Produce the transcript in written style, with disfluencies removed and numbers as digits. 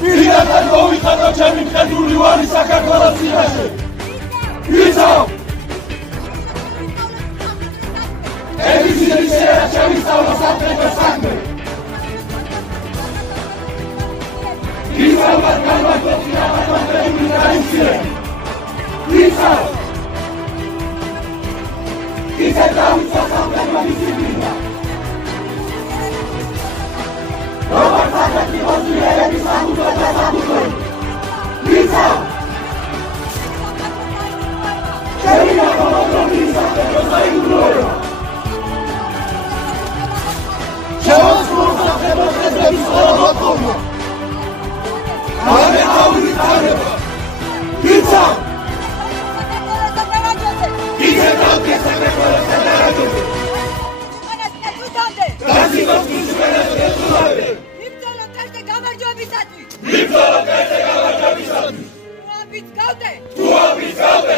პირადად მოვიხატო ჩემი მხედრული ვარი საქართველოს წინაშე. იცავ! ედისის შეერა შემისწავლა საფრთხე საქმე. იცავ მათ განვაგრძელდი ამათმანტებული დაიმსირე. იცავ! იცავ დავიცვა სამხედრო დისციპლინა. როგორც საფრთხე მოსულიერების სამუშაო და სამუშაო. იცავ! შევიდა მომდროინი საფრთხე საიმდროება. შევასრულო საფრთხე მოსულიერების ყველაფერმა. ამე თავი დადება. იცავ! იცავ თავი საქართველოს დარაჯოზე. გასიგოს მისვენებდა თულადე. იმწოლო კარტე გამარჯვებისათვის. თუ ამბიც გავდე.